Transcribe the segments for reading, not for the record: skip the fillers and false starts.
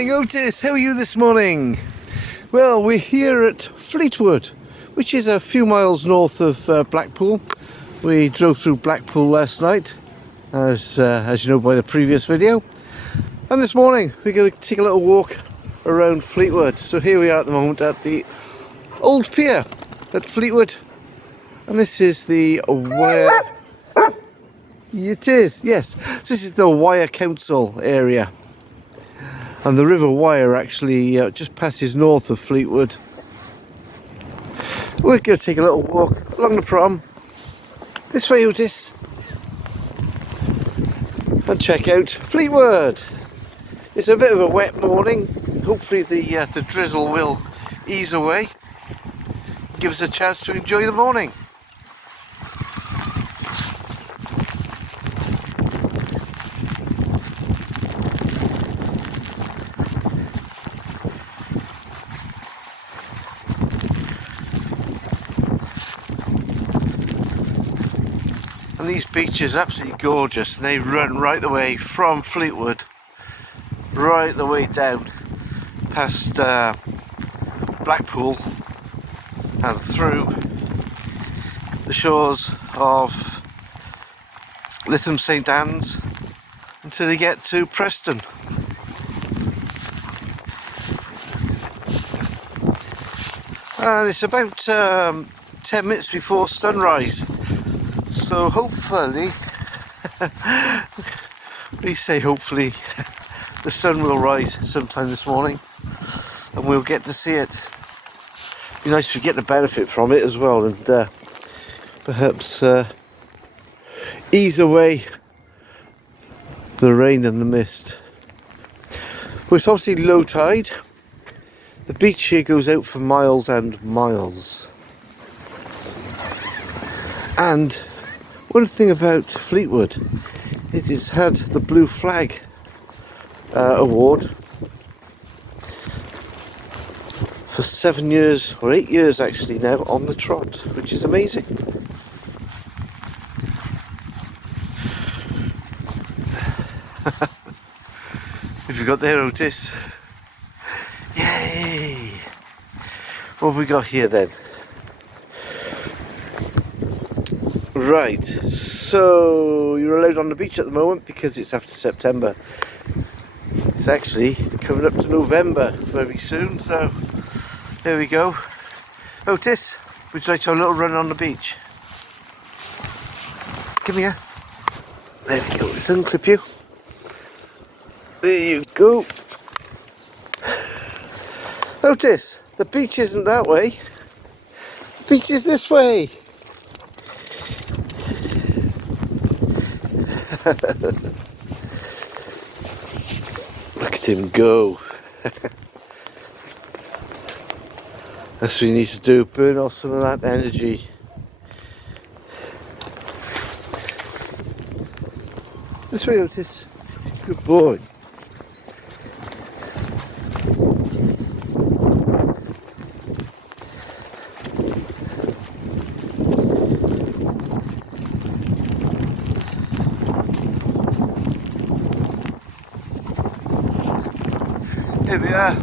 morning, Otis. How are you this morning? Well, we're here at Fleetwood, which is a few miles north of Blackpool. We drove through Blackpool last night, as you know by the previous video. And this morning we're going to take a little walk around Fleetwood. So here we are at the moment at the old pier at Fleetwood. And this is the wire... It is, yes. This is the Wire Council area. And the River Wire actually just passes north of Fleetwood. We're going to take a little walk along the prom. This way, Otis. And check out Fleetwood. It's a bit of a wet morning. Hopefully the drizzle will ease away. Give us a chance to enjoy the morning. And these beaches are absolutely gorgeous, and they run right the way from Fleetwood, right the way down past Blackpool and through the shores of Lytham St Anne's until they get to Preston. And it's about 10 minutes before sunrise. So hopefully, we say hopefully, the sun will rise sometime this morning and we'll get to see it. Be nice if we get the benefit from it as well, and perhaps ease away the rain and the mist. Well, it's obviously low tide. The beach here goes out for miles and miles. And one thing about Fleetwood, it has had the Blue Flag award for 7 years, or 8 years actually now, on the trot, which is amazing. Have you got there, Otis? Yay! What have we got here then? Right, so you're allowed on the beach at the moment because it's after September. It's actually coming up to November very soon, so there we go. Otis, would you like to have a little run on the beach? Come here. There we go, let's unclip you. There you go. Otis, the beach isn't that way. The beach is this way. Look at him go. That's what he needs to do, burn off some of that energy. This way, Otis. Good boy. Here we are,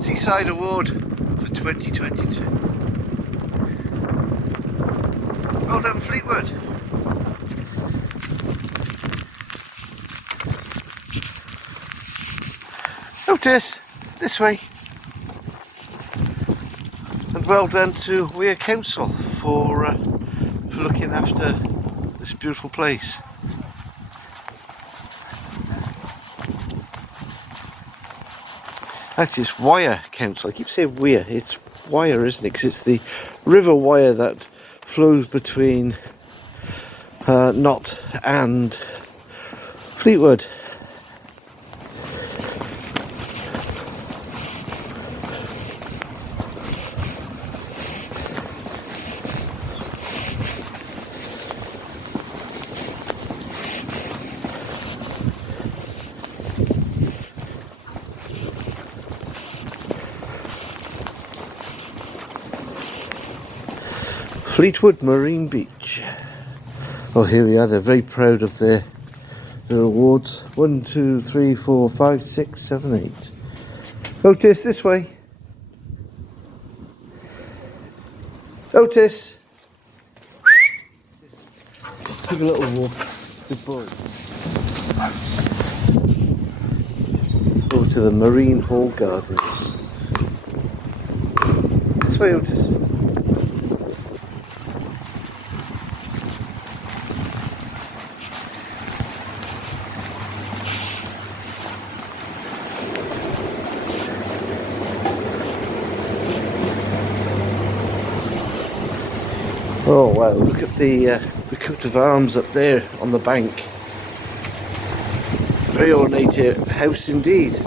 Seaside Award for 2022. Well done, Fleetwood. Otis, this way. And well done to Wire Council for looking after this beautiful place. Actually, it's Wire Council. I keep saying Weir. It's Wire, isn't it? Because it's the River Wire that flows between Knott and Fleetwood. Fleetwood Marine Beach. Oh, here we are. They're very proud of their awards. 1, 2, 3, 4, 5, 6, 7, 8. Otis, this way. Otis. Just took a little walk. Good boy. Go to the Marine Hall Gardens. This way, Otis. Oh wow, look at the coat of arms up there on the bank. Very ornate house indeed.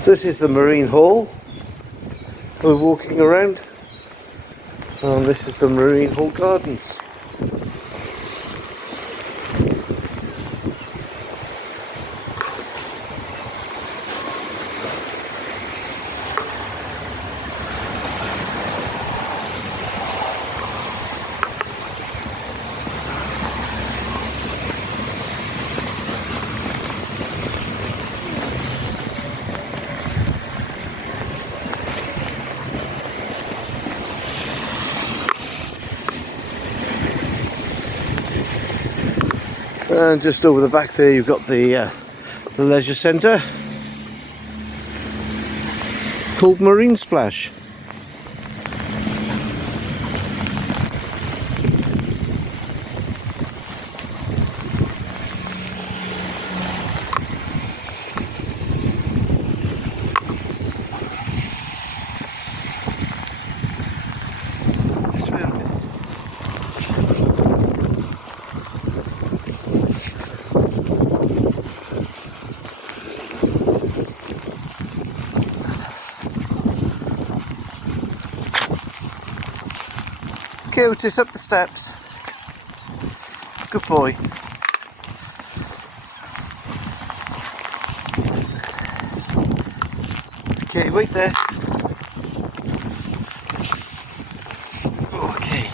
So this is the Marine Hall. We're walking around, and this is the Marine Hall Gardens. And just over the back there you've got the leisure centre called Marine Splash. Okay, Otis, up the steps. Good boy. Okay, wait there. Okay.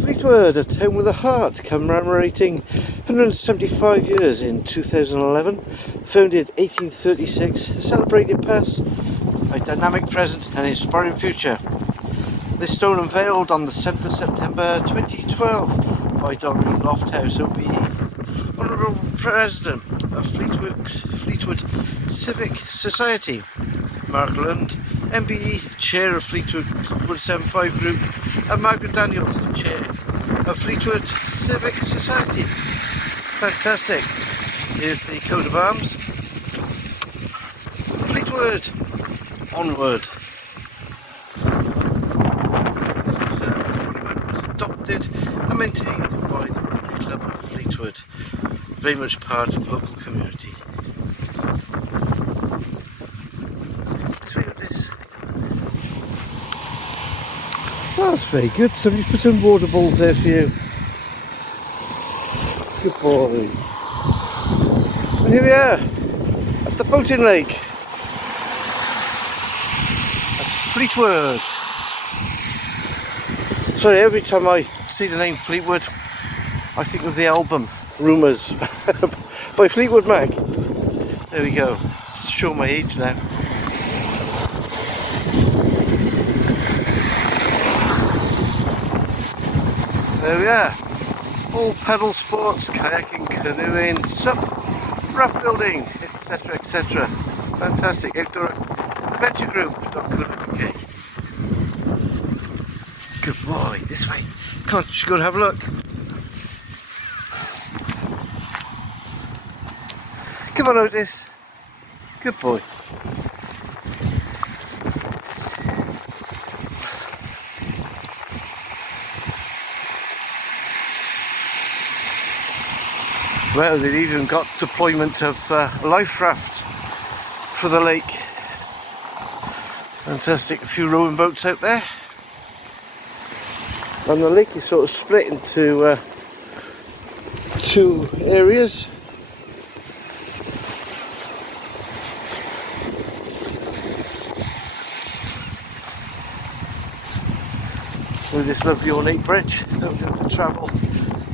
Fleetwood, a town with a heart, commemorating 175 years in 2011, founded 1836, celebrated past, a dynamic present and inspiring future. This stone unveiled on the 7th of September 2012 by Dr. Lofthouse OBE, Honourable President of Fleetwood Civic Society, Mark Lund, MBE, Chair of Fleetwood 75 Group, and Margaret Daniels, Chair of Fleetwood Civic Society. Fantastic. Here's the coat of arms. Fleetwood, onward. This is adopted and maintained by the Rotary Club of Fleetwood. Very much part of local community. Oh, that's very good. Somebody put some water balls there for you. Good boy. And here we are at the boating lake at Fleetwood. Sorry, every time I see the name Fleetwood, I think of the album Rumours by Fleetwood Mac. There we go. Show my age now. There we are. All pedal sports, kayaking, canoeing, sup, raft building, etc, etc. Fantastic. Outdoor Adventure Group.co.uk. Good boy. This way. Come on, should go and have a look. Come on, Otis. Good boy. Well, they've even got deployment of a life raft for the lake. Fantastic, a few rowing boats out there. And the lake is sort of split into two areas. With this lovely ornate bridge that we're going to travel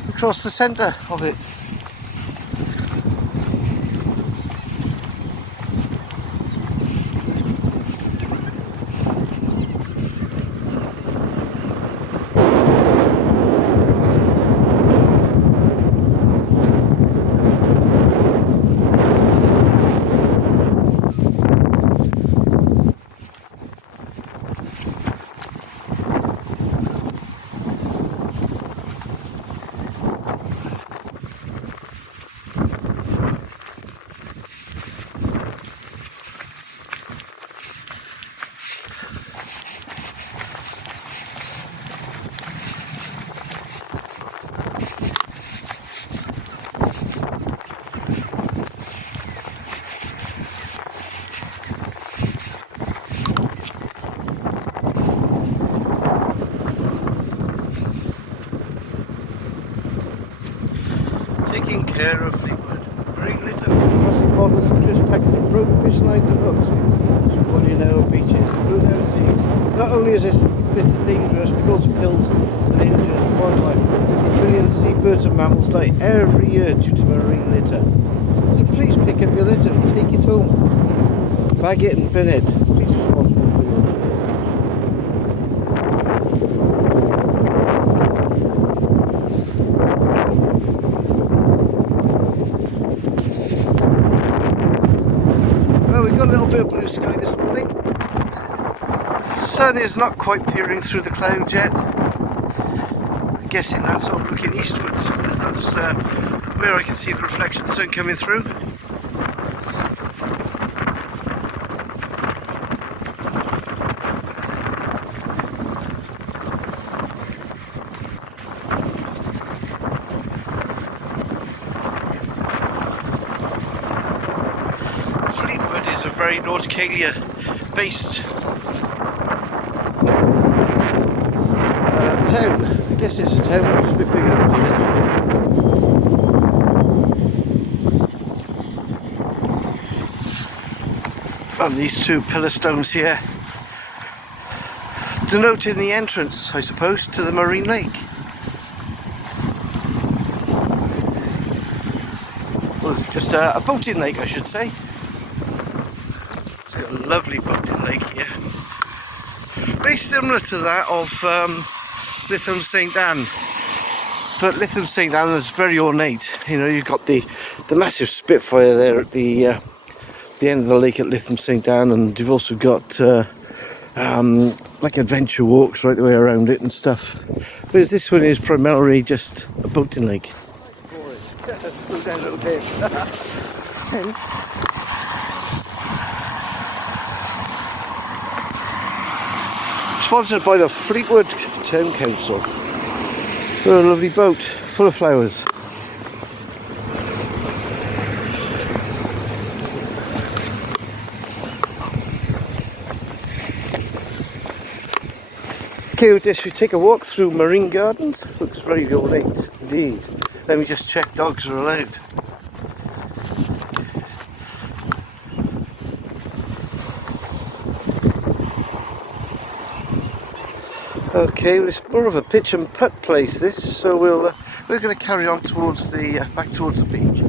across the centre of it. Taking care of Fleetwood. Marine litter, plastic bottles and crisp packets of broken fish lines and hooks. So what do you know, beaches, blue down seas. Not only is this a bit dangerous, but it also kills and injures wildlife. Over 1 million seabirds and mammals die every year due to marine litter. So please pick up your litter and take it home. Bag it and bin it. Please responsible for your litter. Got a little bit of blue sky this morning. The sun is not quite peering through the clouds yet. I'm guessing that's sort of looking eastwards, as that's where I can see the reflection of the sun coming through. Very Nauticalia based town. I guess it's a town, it's a bit bigger than a village. And these two pillar stones here denoting the entrance, I suppose, to the marine lake. Well, just a boating lake, I should say. A lovely boating lake here, very similar to that of Lytham St Anne, but Lytham St Anne is very ornate. You know, you've got the massive Spitfire there at the end of the lake at Lytham St Anne, and you've also got like adventure walks right the way around it and stuff. Whereas this one is primarily just a boating lake. Go down a little bit. Sponsored by the Fleetwood Town Council. What a lovely boat, full of flowers. Okay, with this we take a walk through Marine Gardens. Looks very ornate indeed. Let me just check dogs are allowed. Okay, well, it's more of a pitch and putt place this, so we're going to carry on towards the back towards the beach.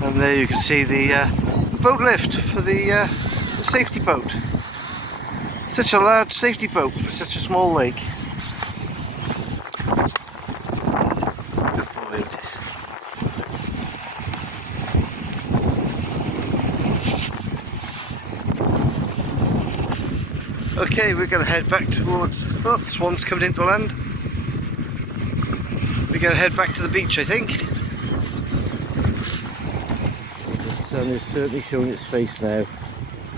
And there you can see the boat lift for the safety boat. Such a large safety boat for such a small lake. Good boy, Otis. Okay, we're going to head back towards... Oh, the swan's coming into land. We're going to head back to the beach, I think. The sun is certainly showing its face now.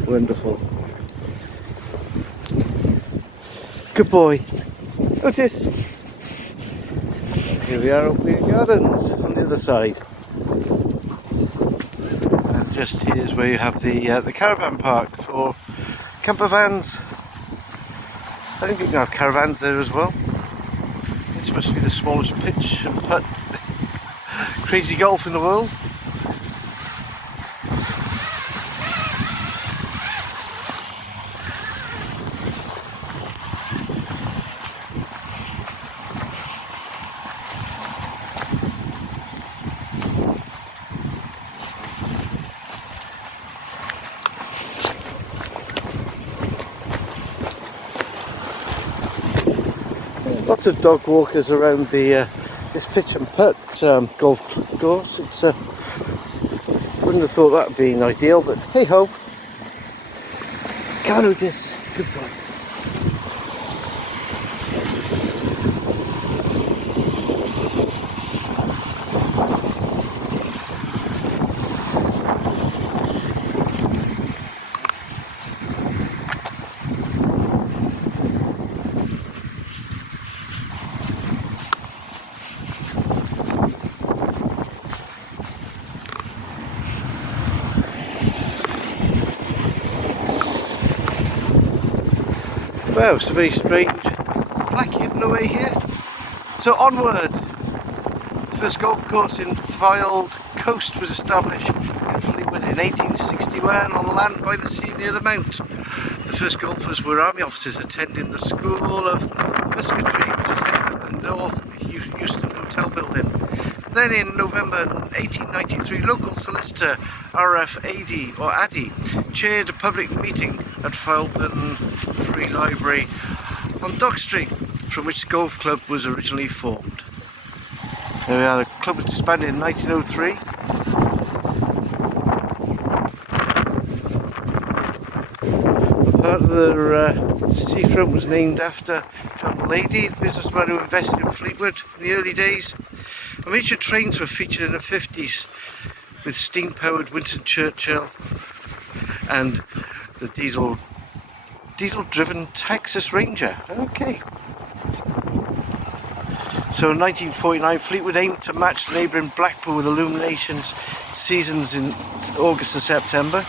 Wonderful. Good boy. Otis. Here we are at Weir Gardens on the other side. And just here's where you have the caravan park for camper vans. I think you can have caravans there as well. This must be the smallest pitch and putt crazy golf in the world. Lots of dog walkers around the this pitch and putt golf course. It's wouldn't have thought that would be ideal, but hey ho. Come on, Otis. Good boy. Wow, it's a very strange black hidden away here. So onward! The first golf course in Fylde Coast was established in Fleetwood in 1861 on land by the sea near the mount. The first golfers were army officers attending the School of Musketry, which is headed at the North Euston Hotel building. Then in November 1893, local solicitor R.F. Addy chaired a public meeting at Fylden Free Library on Dock Street, from which the golf club was originally formed. There we are, the club was disbanded in 1903. Part of the seafront was named after John Lady, the businessman who invested in Fleetwood in the early days. Major trains were featured in the 50s with steam-powered Winston Churchill and the diesel-driven Texas Ranger. Okay. So in 1949, Fleetwood aimed to match the neighbouring Blackpool with illuminations seasons in August and September.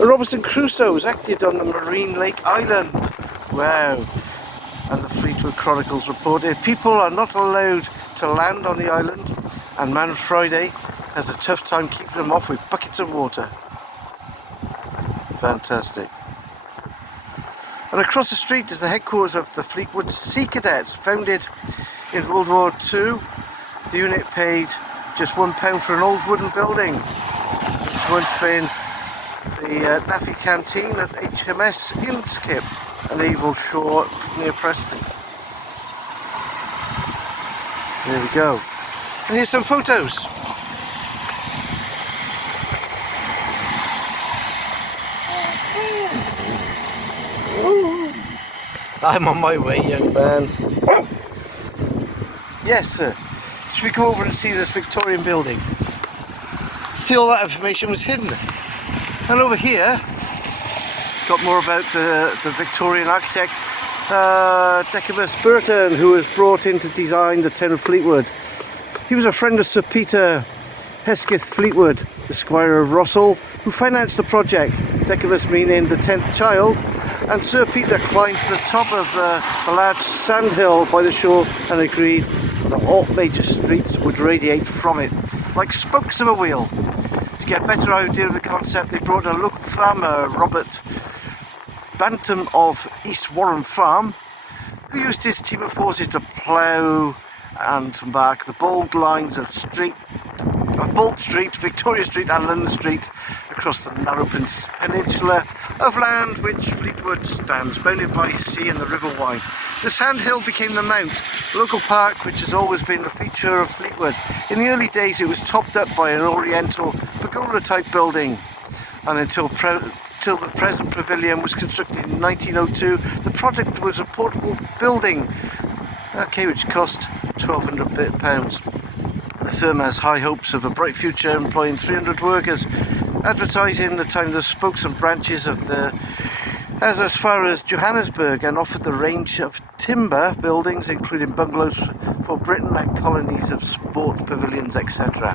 Robinson Crusoe was acted on the Marine Lake Island. Wow. And the Fleetwood Chronicles reported people are not allowed to land on the island, and Man Friday has a tough time keeping them off with buckets of water. Fantastic. And across the street is the headquarters of the Fleetwood Sea Cadets, founded in World War II. The unit paid just £1 for an old wooden building, which once been the Naffy Canteen at HMS Inskip, a naval shore near Preston. There we go. And here's some photos. I'm on my way, young man. Yes, sir. Should we go over and see this Victorian building? See, all that information was hidden. And over here, got more about the Victorian architect Decibus Burton, who was brought in to design the town of Fleetwood. He was a friend of Sir Peter Hesketh Fleetwood, the Squire of Rossall, who financed the project, Decibus meaning the 10th child, and Sir Peter climbed to the top of the large sandhill by the shore and agreed that all major streets would radiate from it, like spokes of a wheel. To get a better idea of the concept, they brought a local farmer, Robert Bantam of East Warren Farm, who used his team of horses to plough and to mark the bold lines of Bold Street, Victoria Street and London Street across the narrow peninsula of land which Fleetwood stands, bounded by sea and the River Wye. The sandhill became the Mount, a local park which has always been a feature of Fleetwood. In the early days it was topped up by an oriental pagoda type building, and until till the present pavilion was constructed in 1902, the project was a portable building, which cost £1,200. The firm has high hopes of a bright future, employing 300 workers, advertising the time the spokes and branches of the as far as Johannesburg, and offered the range of timber buildings, including bungalows for Britain and colonies of sport pavilions, etc.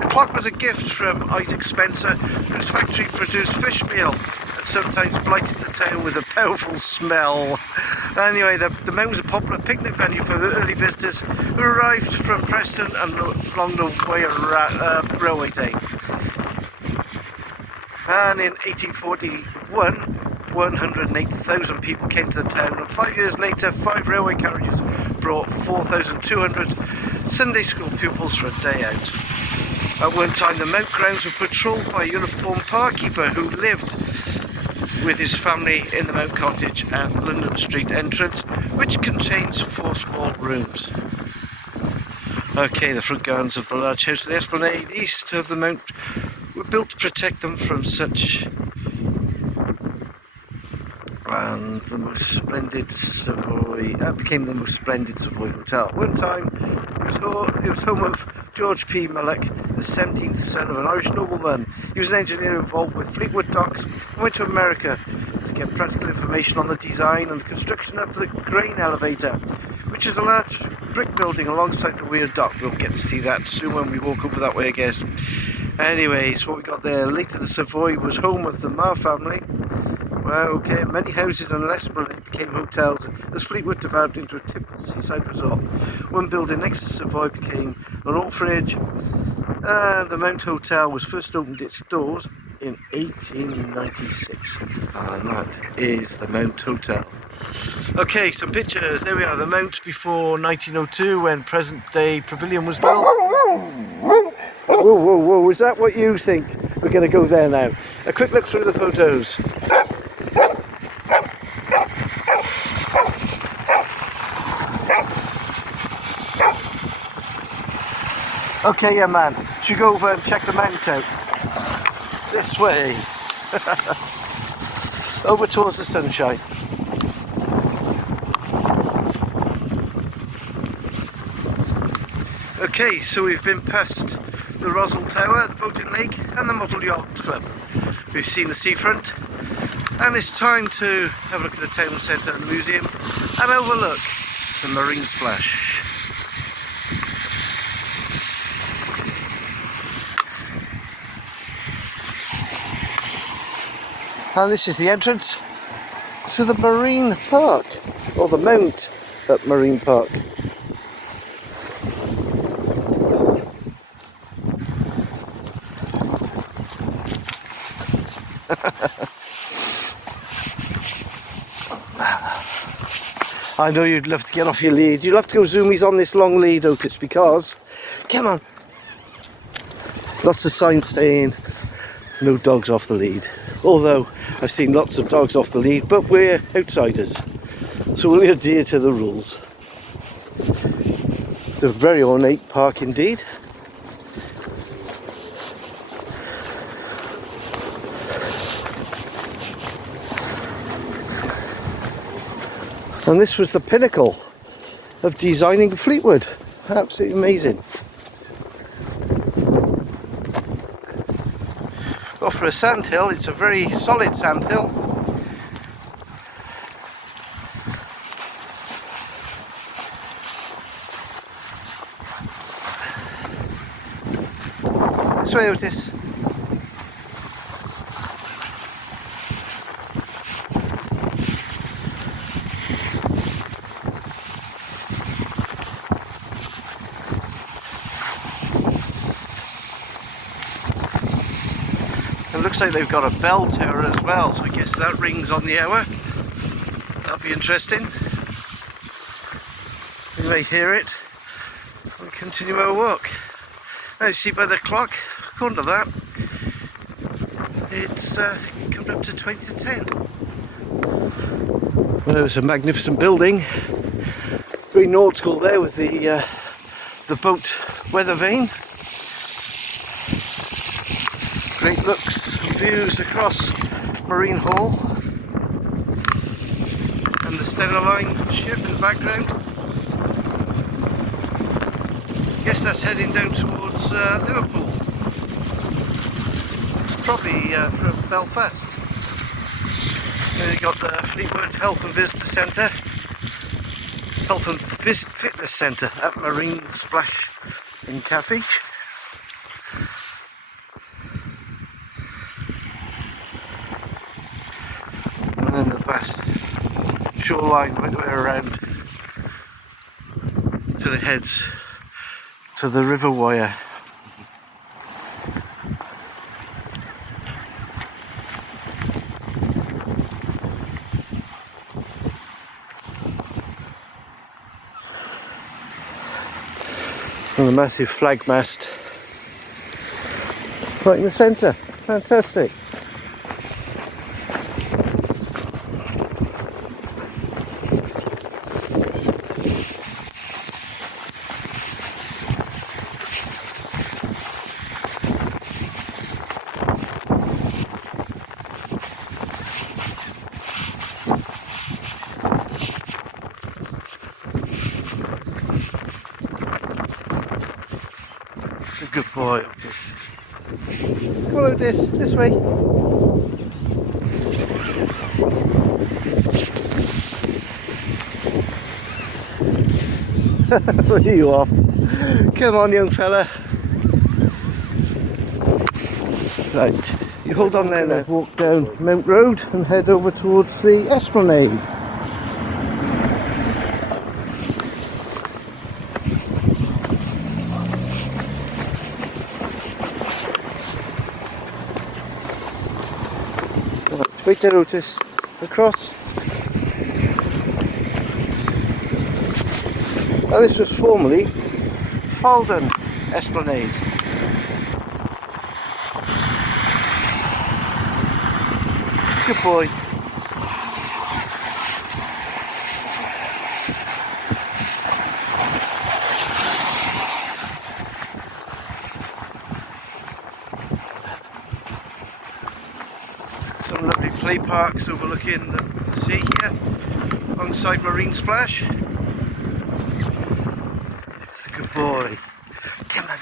The clock was a gift from Isaac Spencer, whose factory produced fish meal and sometimes blighted the town with a powerful smell. Anyway, the mount was a popular picnic venue for early visitors who arrived from Preston and along the way railway day. And in 1841, 108,000 people came to the town, and 5 years later 5 railway carriages brought 4,200 Sunday school pupils for a day out. At one time the mount grounds were patrolled by a uniformed parkkeeper who lived with his family in the Mount Cottage at London Street entrance, which contains 4 small rooms. Okay, the front gardens of the large house of the Esplanade east of the mount were built to protect them from such, and the most splendid Savoy became the most splendid Savoy hotel. At one time it was home of George P. Mullock, the 17th son of an Irish nobleman. He was an engineer involved with Fleetwood docks and went to America to get practical information on the design and the construction of the grain elevator, which is a large brick building alongside the weir dock. We'll get to see that soon when we walk over that way, I guess. Anyways, what we got there, later the Savoy was home of the Marr family. Well, okay, many houses and Esplanade became hotels as Fleetwood developed into a typical seaside resort. One building next to Savoy became an orphanage, and the Mount Hotel was first opened its doors in 1896, and that is the Mount Hotel. Okay, some pictures. There we are, the Mount before 1902, when present day pavilion was built. Whoa, whoa, whoa, is that what you think? We're going to go there now. A quick look through the photos. Okay, yeah man, should we go over and check the mount out? This way. Over towards the sunshine. Okay, so we've been past the Rosal Tower, the Boating Lake and the Motor Yacht Club. We've seen the seafront, and it's time to have a look at the town centre and the museum and overlook the marine splash. And this is the entrance to the Marine Park, or the Mount at Marine Park. I know you'd love to get off your lead. You'll have to go zoomies on this long lead, Otis, because, come on, lots of signs saying no dogs off the lead. Although I've seen lots of dogs off the lead, but we're outsiders, so we'll adhere to the rules. It's a very ornate park indeed. And this was the pinnacle of designing Fleetwood. Absolutely amazing. Well, for a sandhill, it's a very solid sandhill. This way, Otis. It looks like they've got a bell tower as well, so I guess that rings on the hour. That'll be interesting. We may hear it. We'll continue our walk. Now you see by the clock, according to that, it's coming up to 20 to 10. Well, it's a magnificent building. Very nautical there with the boat weather vane. Great looks and views across Marine Hall and the Stena Line ship in the background. Guess that's heading down towards Liverpool. Probably from Belfast. Then you've got the Fleetwood Health and Visitor Centre, Health and Fitness Centre at Marine Splash in Cafe. And then the vast shoreline right the way around to the heads to the River Wyre. And a massive flag mast right in the centre. Fantastic. Good boy, Otis. Come on, Otis, this way. Where are you off? Come on, young fella. Right, you hold on there now. Walk down Mount Road and head over towards the Esplanade. Wait there, Otis. Across. Now this was formerly Falden Esplanade. Good boy. Some lovely play parks overlooking the sea here, alongside Marine Splash. It's a good boy. Come on.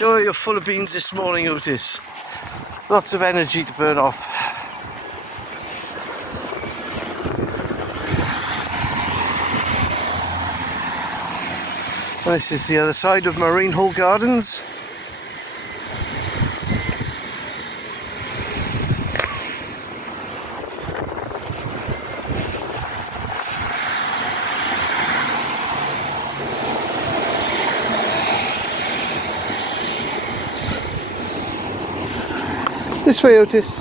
Oh, you're full of beans this morning, Otis. Lots of energy to burn off. This is the other side of Marine Hall Gardens. This way, Otis.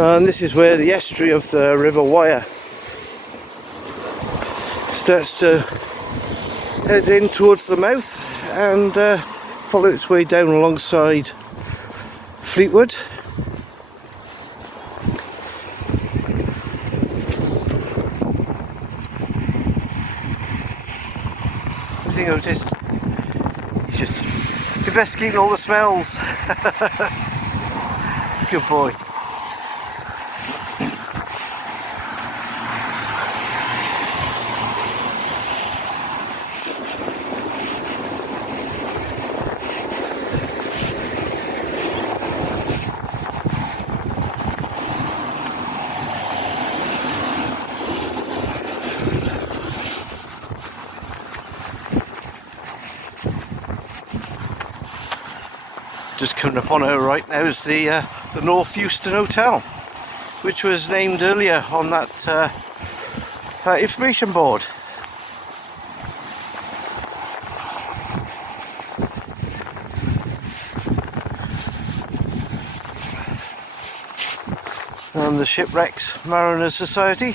And this is where the estuary of the River Wyre starts to head in towards the mouth and follow its way down alongside Fleetwood. What do you think, Otis? He's just investigating all the smells. Good boy. Just coming upon her right now is the North Euston Hotel, which was named earlier on that information board. And the Shipwrecks Mariners Society.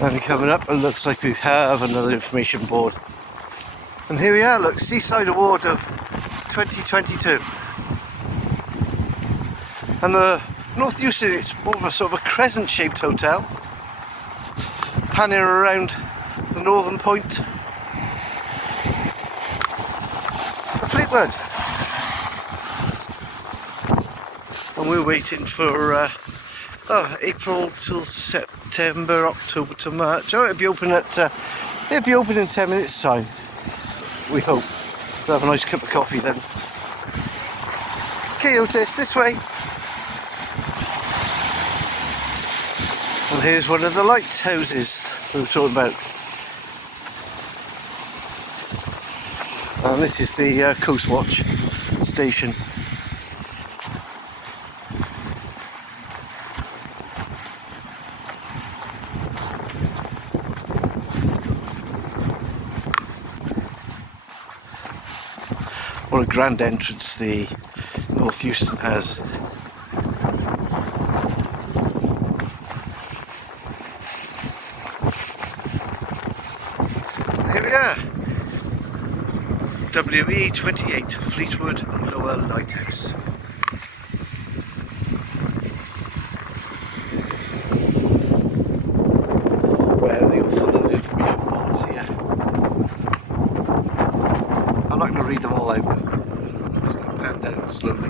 And coming up, it looks like we have another information board. And here we are, look, Seaside Award of 2022. And the North Euston, it's more of a sort of a crescent shaped hotel, panning around the northern point of Fleetwood. And we're waiting for April till September, October to March. Oh, it'll be open in 10 minutes time, we hope. We'll have a nice cup of coffee then. Okay, Otis, this way. And here's one of the lighthouses we were talking about. And this is the Coast Watch station. What a grand entrance the North Euston has. Here we are, WE28 Fleetwood Lower Lighthouse. Where they are full of information boards here. I'm not going to read them all out. I'm just going to pan down slowly.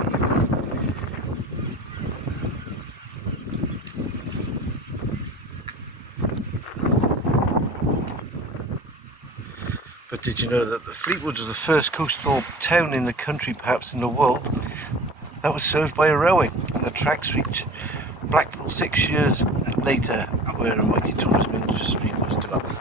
But did you know that the Fleetwood was the first coastal town in the country, perhaps in the world, that was served by a railway, and the tracks reached Blackpool 6 years later, where a mighty tourism industry was developed.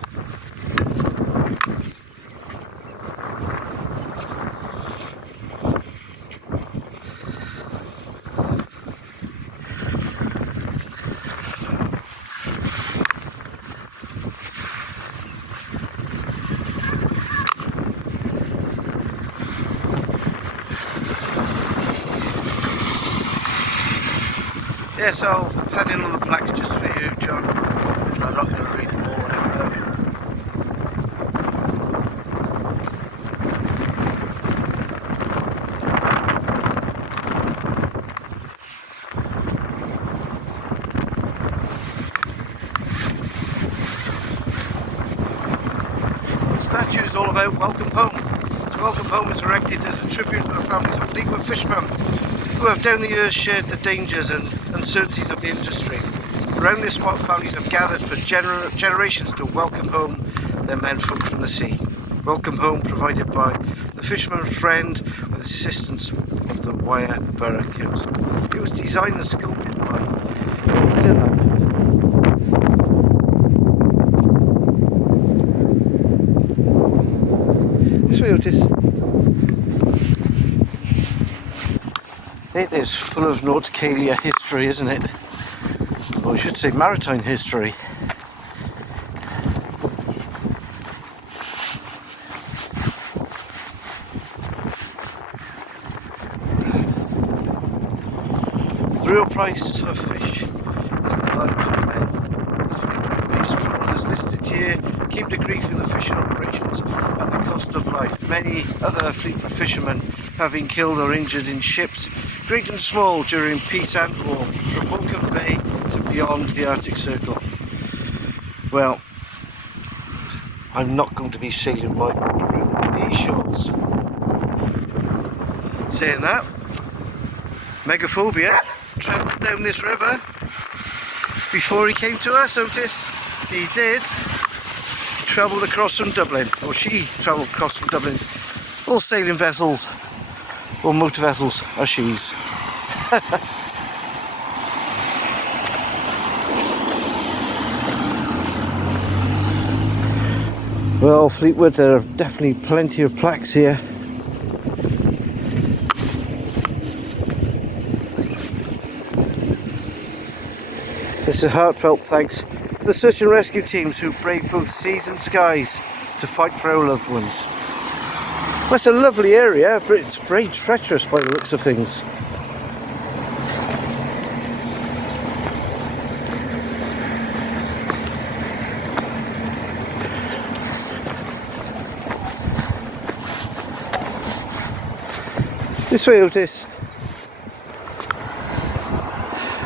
Yes, I'll pad in on the plaques just for you, John. I'm not going to read them all out. The statue is all about welcome home. So welcome home is erected as a tribute to the families of Fleetwood fishermen who have down the years shared the dangers and uncertainties of the industry. Around this spot, families have gathered for generations to welcome home their menfolk from the sea. Welcome home provided by the Fisherman's Friend with assistance of the Wyre Borough Council. It was designed and sculpted by This way, Otis. It is full of nauticalia history, isn't it? Or I should say maritime history. The real price of fish is the lives of men. The Fleetwood trawlers listed here came to grief in the fishing operations at the cost of life. Many other Fleetwood fishermen have been killed or injured in ships, great and small, during peace and war, from Motor Bay to beyond the Arctic Circle. Well, I'm not going to be sailing my boat around these shores. Saying that, Megaphobia travelled down this river before he came to us, Otis. He did. He travelled across from Dublin, or she travelled across from Dublin. All sailing vessels, or motor vessels, are she's. Well, Fleetwood, there are definitely plenty of plaques here. It's a heartfelt thanks to the search and rescue teams who braved both seas and skies to fight for our loved ones. Well, it's a lovely area, but it's very treacherous by the looks of things. This way, Otis.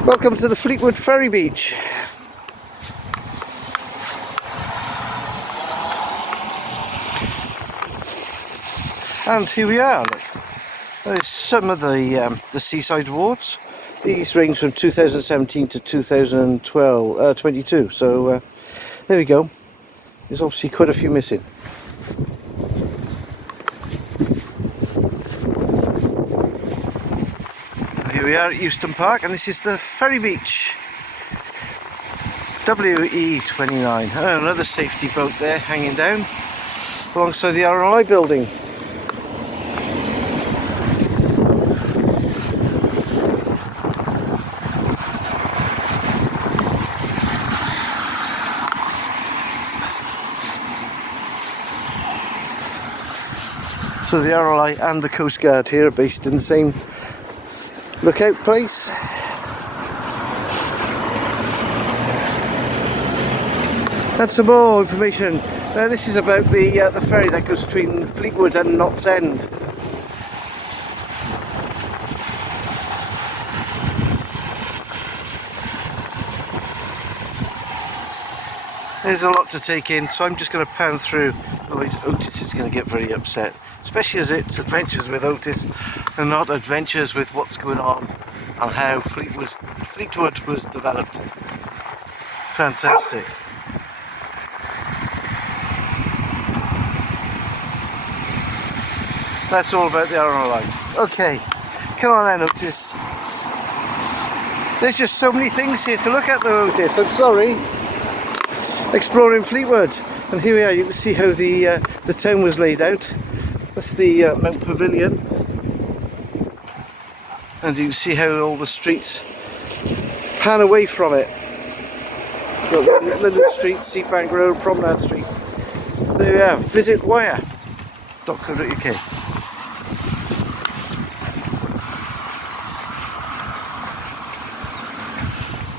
Welcome to the Fleetwood Ferry Beach. And here we are. Look. There's some of the Seaside Awards. These range from 2017 to 2012, 22. So there we go. There's obviously quite a few missing. Here we are at Euston Park, and this is the Ferry Beach. WE29. And another safety boat there hanging down alongside the RLI building. So the RLI and the Coast Guard here are based in the same lookout place. And some more information. Now this is about the ferry that goes between Fleetwood and Knott's End. There's a lot to take in, so I'm just going to pan through. Otherwise Otis is going to get very upset, especially as it's adventures with Otis and not adventures with what's going on and how Fleetwood was developed. Fantastic. That's all about the RLI. Okay, come on then, Otis. There's just so many things here to look at though, Otis, I'm sorry. Exploring Fleetwood, and here we are. You can see how the town was laid out. That's the Mount Pavilion, and you can see how all the streets pan away from it. London Street, Seabank Road, Promenade Street. There we are. Visit wire.co.uk.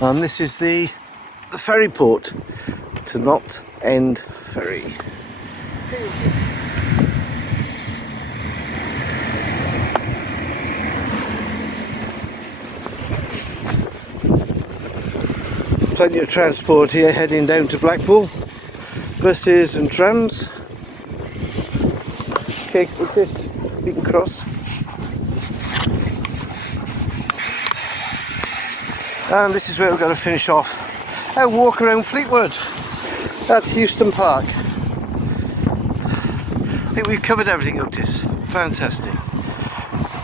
And this is the ferry port to Knott End Ferry. Plenty of transport here heading down to Blackpool. Buses and trams. Okay, with this we can cross. And this is where we're going to finish off our walk around Fleetwood at Euston Park. I think we've covered everything, Otis. Fantastic.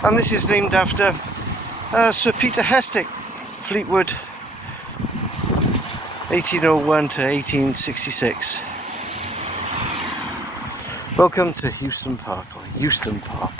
And this is named after Sir Peter Hestick, Fleetwood, 1801 to 1866. Welcome to Euston Park, or Euston Park.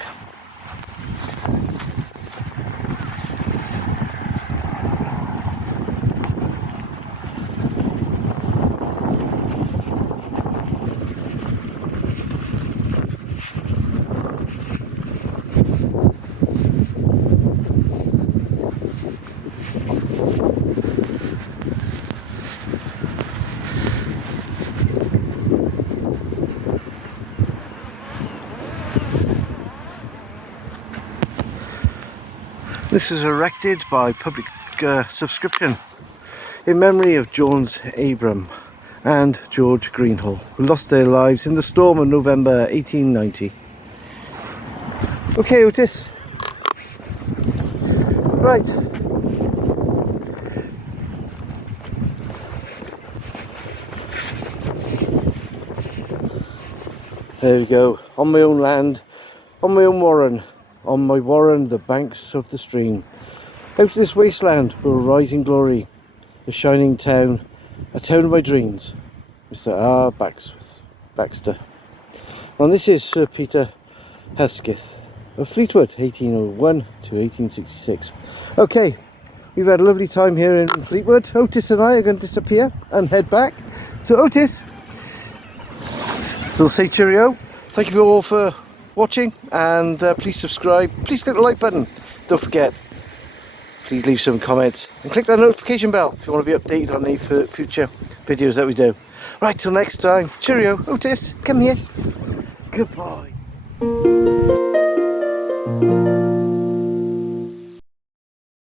This was erected by public subscription in memory of Jones Abram and George Greenhall, who lost their lives in the storm of November 1890. Okay, Otis. Right. There we go, on my own land, on my own warren. On my warren, the banks of the stream. Out of this wasteland will rise in glory, a shining town, a town of my dreams. Mr. R. Baxter. And this is Sir Peter Hesketh of Fleetwood, 1801 to 1866. Okay, we've had a lovely time here in Fleetwood. Otis and I are going to disappear and head back. So Otis, we'll say cheerio. Thank you all for watching, and please subscribe, please click the like button, don't forget, please leave some comments and click that notification bell if you want to be updated on any future videos that we do. Right, till next time, cheerio. Otis, come here. Goodbye.